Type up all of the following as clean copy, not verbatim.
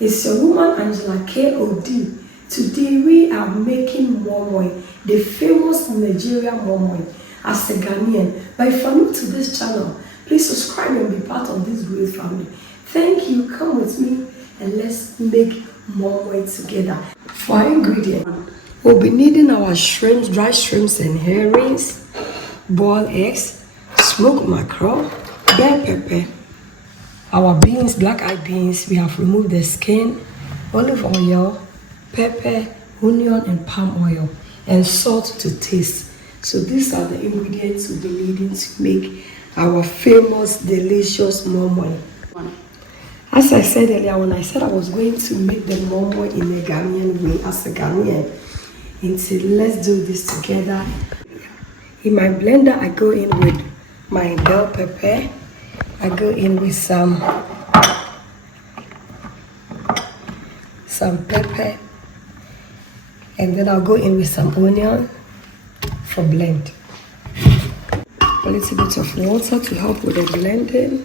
It's your woman Angela KOD. Today we are making moi moi, the famous Nigerian moi moi, as a Ghanaian. But if you're new to this channel, please subscribe and be part of this great family. Thank you. Come with me and let's make moi moi together. For our ingredients, we'll be needing our shrimps, dry shrimps and herrings, boiled eggs, smoked mackerel, bell pepper, our beans, black-eyed beans. We have removed the skin, olive oil, pepper, onion and palm oil, and salt to taste. So these are the ingredients we'll be needing to make our famous delicious moi moi. As I said earlier, when I said I was going to make the moi moi in a Ghanaian way, as a Ghanaian, and said let's do this together. In my blender, I go in with my bell pepper. I go in with some pepper, and then I'll go in with some onion for blend. A little bit of water to help with the blending.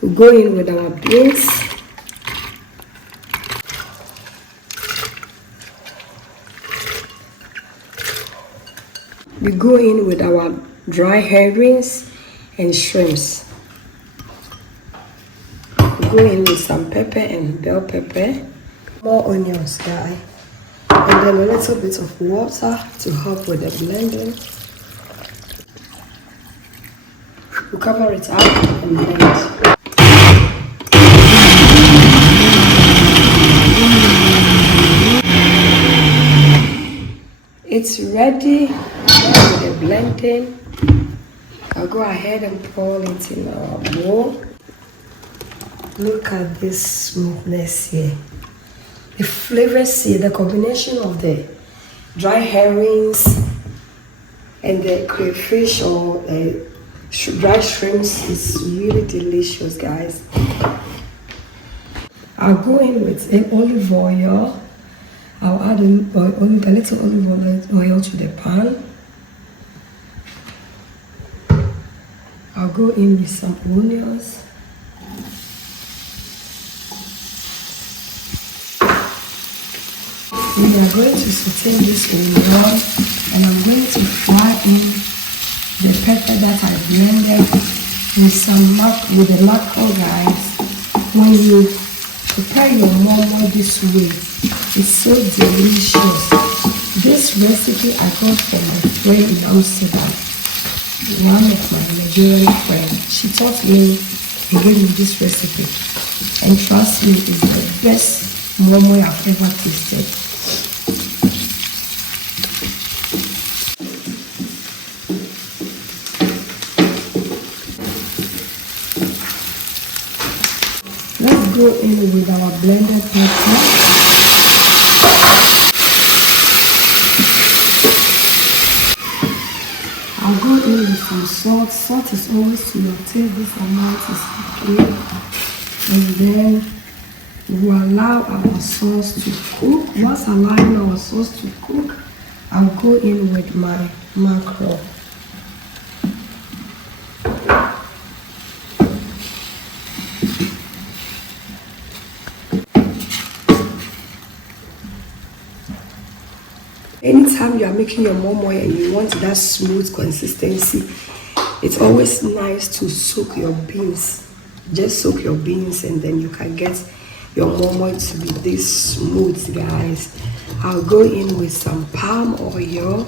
We'll go in with our beans. We go in with our dry herrings and shrimps. We go in with some pepper and bell pepper, more onions, guys, and then a little bit of water to help with the blending. We cover it up and blend. It's ready. With the blending, I'll go ahead and pour it in our bowl. Look at this smoothness here. The flavors here, the combination of the dry herrings and the crayfish or dry shrimps is really delicious, guys. I'll go in with olive oil. I'll add a little olive oil to the pan. I'll go in with some onions. We are going to saute this onion, and I'm going to fry in the pepper that I blended with the mackerel, guys. When you prepare your moi moi this way, it's so delicious. This recipe I got from my friend in Amsterdam. One of my Nigerian friends. She taught me and gave me this recipe. And trust me, it's the best moi moi I've ever tasted. Let's go in with our blended pepper. I'll go in with some salt. Salt is always to your taste. This amount is okay. And then we'll allow our sauce to cook. Once allowing our sauce to cook, I'll go in with my mackerel. Anytime you are making your moi moi and you want that smooth consistency, it's always nice to soak your beans. Just soak your beans and then you can get your moi moi to be this smooth, guys. I'll go in with some palm oil.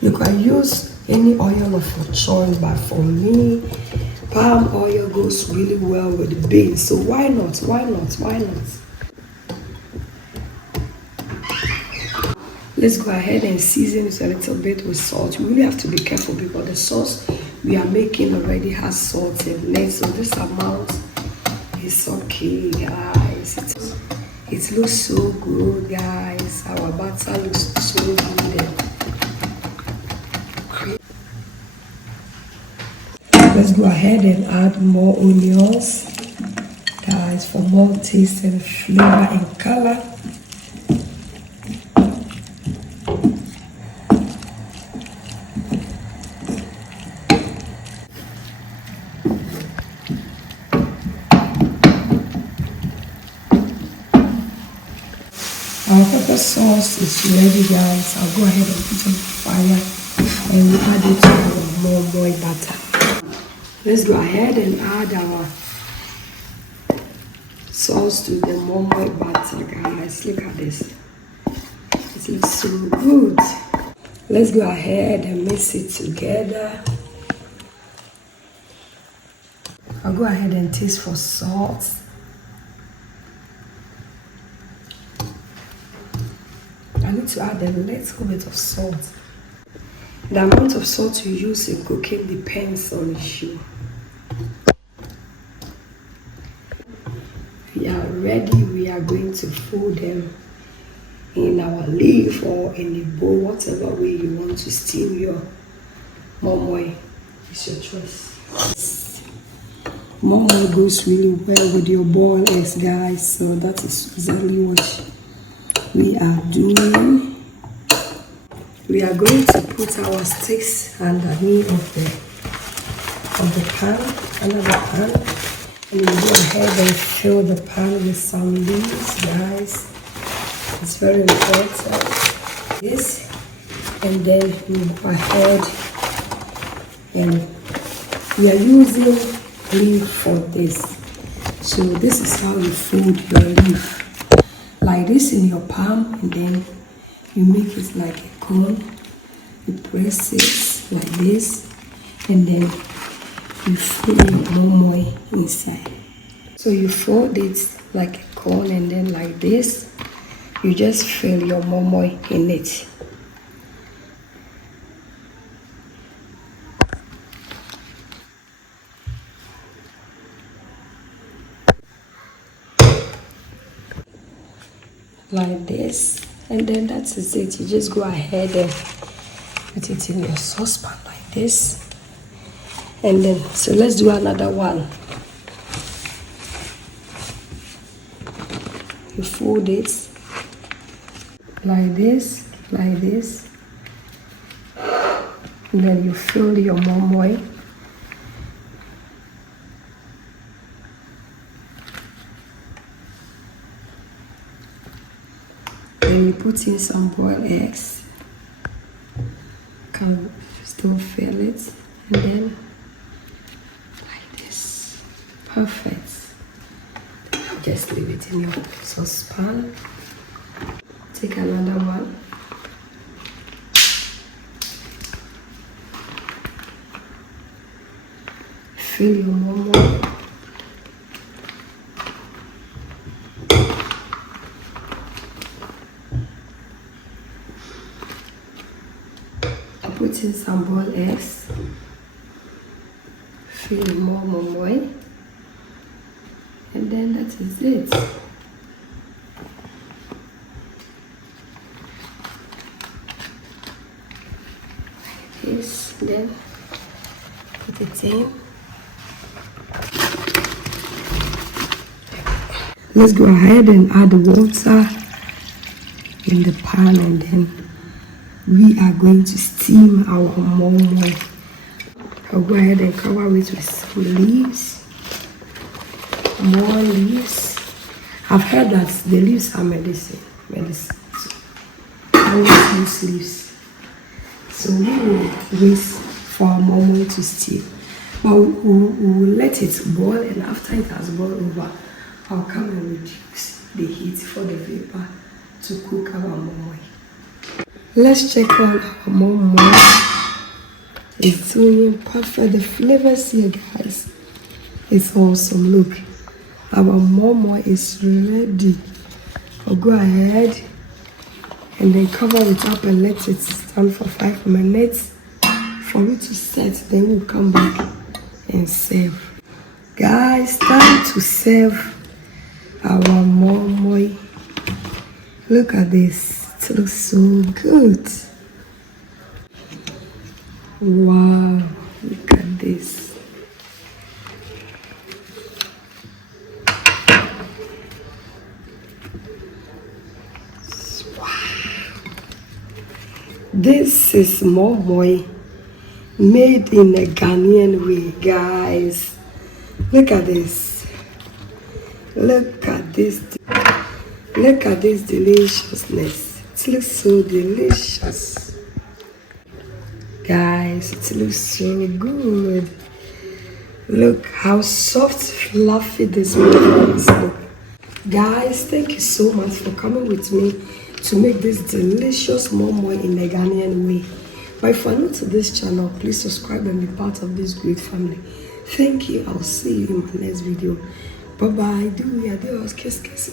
You can use any oil of your choice, but for me, palm oil goes really well with the beans. So why not? Why not? Why not? Let's go ahead and season it a little bit with salt. You really have to be careful because the sauce we are making already has salt in it. So this amount is okay, guys. It looks so good, guys. Our butter looks so good. Let's go ahead and add more onions, guys, for more taste and flavor and color. Our pepper sauce is ready, guys. I'll go ahead and put on the fire and we add it to our moi moi batter. Let's go ahead and add our sauce to the moi moi batter, guys. Look at this. It looks so good. Let's go ahead and mix it together. I'll go ahead and taste for salt. I need to add a little bit of salt. The amount of salt you use in cooking depends on you. We are ready. We are going to fold them in our leaf or in a bowl, whatever way you want to steam your moi moi. It's your choice. Moi moi goes really well with your boiled eggs, guys. So that is exactly what we are doing. We are going to put our sticks underneath of the pan, under the pan, and we'll go ahead and fill the pan with some leaves, guys. It's very important. This, and then we go ahead and we are using leaf for this. So this is how you fold your leaf. Like this in your palm, and then you make it like a cone. You press it like this, and then you fold your moi moi inside. So you fold it like a cone, and then like this, you just fill your moi moi in it. Like this, and then that is it. You just go ahead and put it in your saucepan like this, and then so let's do another one. You fold it like this, and then you fill your moi moi. Then you put in some boiled eggs. Can still fill it, and then like this. Perfect. Just leave it in your saucepan. Take another one. Fill your moi moi. Put in some boiled eggs. Fill more moi moi. And then that is it. Like this, then put it in. Let's go ahead and add the water in the pan, and then we are going to steam our moi moi. I'll go ahead and cover it with some leaves. More leaves. I've heard that the leaves are medicine. So I always use leaves. So we will wait for our moi moi to steam. But we will let it boil, and after it has boiled over, I'll come and reduce the heat for the vapor to cook our moi moi. Let's check on our moi moi. It's doing perfect. The flavors here, guys, it's awesome. Look, our moi moi is ready. I'll go ahead and then cover it up and let it stand for 5 minutes for it to set. Then we'll come back and serve. Guys, time to serve our moi moi. Look at this. It looks so good. Wow, look at this. This is Moi Moi made in a Ghanaian way, guys. Look at this. Look at this. Look at this deliciousness. It looks so delicious. Guys, it looks so good. Look how soft, fluffy this is. Look. Guys, thank you so much for coming with me to make this delicious Moi Moi in the Ghanaian way. But if you're new to this channel, please subscribe and be part of this great family. Thank you. I'll see you in my next video. Bye bye. Do adios. Kiss, kiss.